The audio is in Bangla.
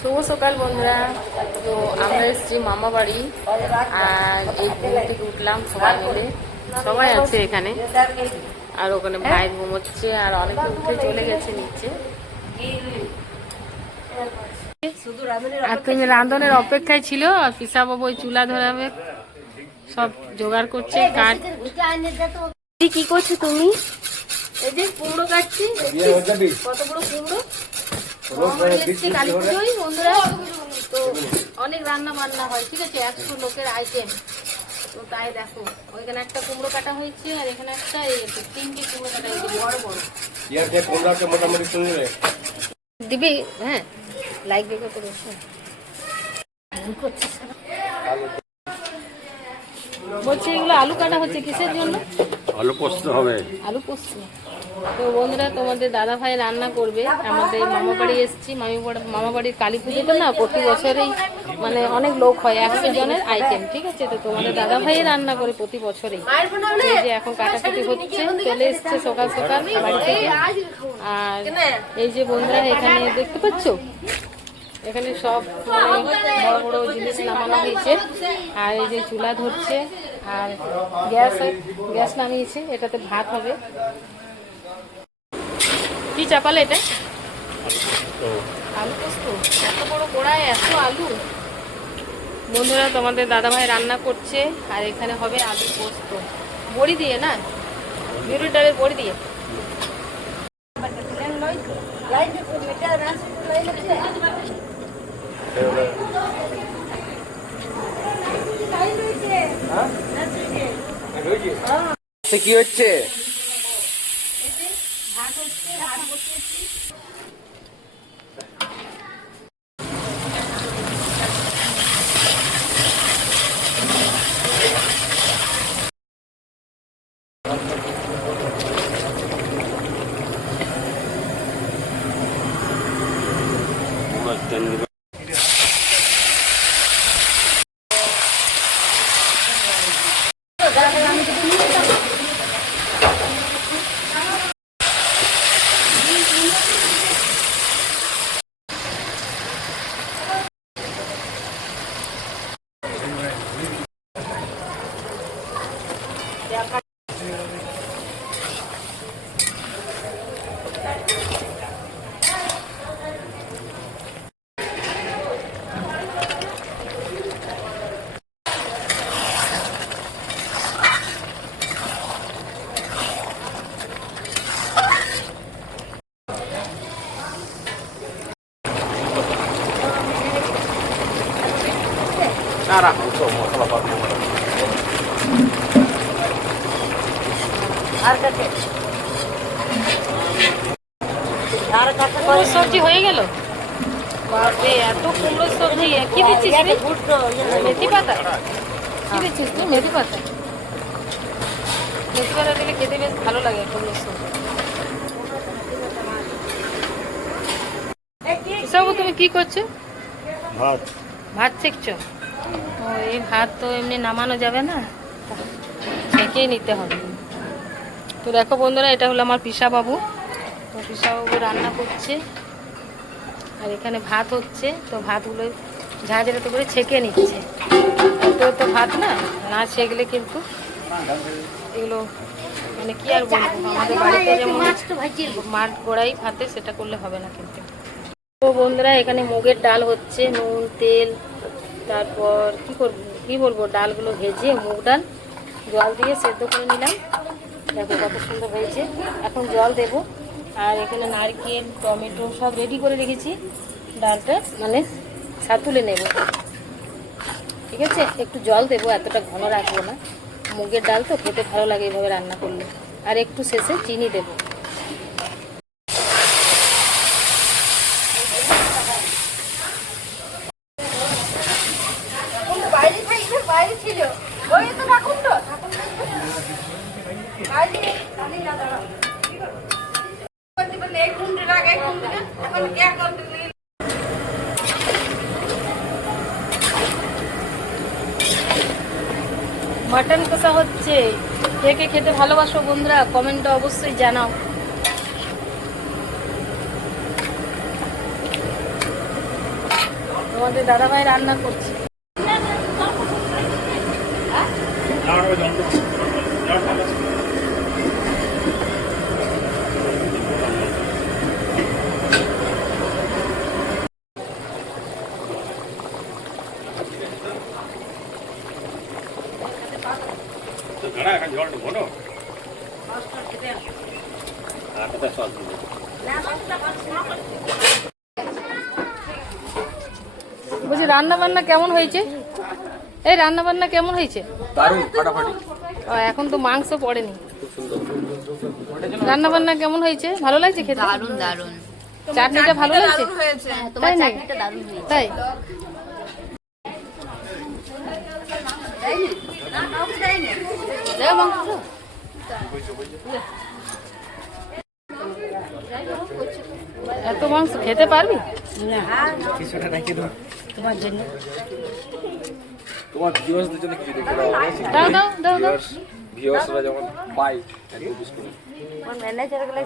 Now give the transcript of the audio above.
শুভ সকাল বন্ধুরা। তো আমরা এসেছি মামা বাড়ি, আর এই ঘুম থেকে উঠলাম সবাই মিলে। সবাই আছে এখানে। আর ওখানে ভাই ঘুমোচ্ছে, আর অনেকে উঠে চলে গেছে নিচে। আর তুমি রাঁধনের অপেক্ষায় ছিল? আর পিসা বাবু ওই চুলা ধরাবে। সব জোগাড় করছে কাঠ কি করছ তুমি এই কুমড়ো কাটছি কত বড় কুমড়ো? আমার এসছে কালী পুজোয় বন্ধুরা তো অনেক রান্না বান্না হয় ঠিক আছে? একশো লোকের আইটেম তো তাই দেখো ওইখানে একটা কুমড়ো কাটা হয়েছে আর এখানে একটা এই তিনটে কুমড়ো কাটা হয়েছে বড় বড়। মোটামুটি দিবি? হ্যাঁ লাইক দেখে করে বলছি এগুলো আলু কাটা হচ্ছে কিসের জন্য? আলু পোস্ত হবে। আলু পোস্ত। তো বন্ধুরা, তোমাদের দাদা ভাই রান্না করবে। আমাদের মামা বাড়ি এসেছি, মামি বাড়ি মামা বাড়ির কালী পুজোতে না প্রতি বছরেই মানে অনেক লোক হয়, একশো জনের আইটেম ঠিক আছে? তো তোমাদের দাদা ভাই রান্না করে প্রতি বছরেই। এই যে এখন কাটাকুটি হচ্ছে, চলে এসছে সকাল সকাল বাড়ি থেকে আর এই যে বন্ধুরা, এখানে দেখতে পাচ্ছ? এখানে সব মানে বড় বড় জিনিস নামানো হয়েছে। আর এই যে চুলা ধরছে, আর গ্যাস গ্যাস নামিয়েছে, এটাতে ভাত হবে। কি চাপালে এটা আলু পোস্ত। এত বড় কড়াই এত আলু। বন্ধুরা তোমাদের দাদাভাই রান্না করছে আর এখানে হবে আলু পোস্ত। বড়ি দিয়ে না? বিউরি ডালের বড়ি দিয়ে। কি হচ্ছে? ভাত হচ্ছে ভাত বসিয়েছি না রাখো তো মশলা পাবো কুমড়োর সবজি হয়ে গেল? বাপরে এত কুমড়োর সবজি। কি দিচ্ছিস মেথি পাতা? কি দিচ্ছিস তুই মেথি পাতা? মেথি পাতা দিলে খেতে বেশ ভালো লাগে কুমড়োর সবজি। সবু তুমি কি করছ? ভাত। ভাত ছেঁকছো ও, এই ভাত তো এমনি নামানো যাবে না। ছেঁকেই নিতে হবে। তো দেখো বন্ধুরা, এটা হলো আমার বাবু তো বাবু রান্না করছে। আর এখানে ভাত হচ্ছে, তো ভাতগুলো ঝাঁঝরাতে করে ছেঁকে নিচ্ছে। তো তো ভাত না না ছেঁকলে কিন্তু এগুলো মানে কি আর বলব, আমাদের বাড়িতে যেমন মাঠ গোড়াই ভাতে সেটা করলে হবে না কিন্তু। তো বন্ধুরা, এখানে মুগের ডাল হচ্ছে, নুন, তেল তারপর কি করব কি বলব, ডালগুলো ভেজে মুগ ডাল, জল দিয়ে সেদ্ধ করে নিলাম। দেখো কত সুন্দর হয়েছে। এখন জল দেব। আর এখানে নারকেল, টমেটো সব রেডি করে রেখেছি। ডালটা মানে সাতুলে নেব। ঠিক আছে? একটু জল দেবো, এতটা ঘন রাখব না। মুগের ডাল তো খেতে ভালো লাগে এইভাবে রান্না করলে। আর একটু শেষে চিনি দেবো বাইরে থাকি না বাইরে ছিল। ওই তো ঠাকুর তো মাটন কষা হচ্ছে। কে খেতে ভালোবাসো বন্ধুরা কমেন্টে অবশ্যই জানাও। তোমাদের দাদাভাই রান্না করছে। সস বলছি রান্না বান্না কেমন হয়েছে? এই রান্না বান্না কেমন হয়েছে? দারুণ ফাটাফাটি। ও, এখন তো মাংস পড়েনি। রান্না বান্না কেমন হয়েছে? ভালো লাগছে খেতে? দারুণ দারুণ চাটনিটা ভালো লাগছে? হয়েছে। তোমার তাই নাকি? চাটনিটা দারুণ হয়েছে। তাই? দেও মাংস। এত মাংস জন্য। তোমার ভিউয়ার্সদের জন্য কিছু রেখে দাও দাও দাও দাও। দাও ভিউয়ার্সরা যেমন পাই একটু বিস্কুট ম্যানেজারগুলো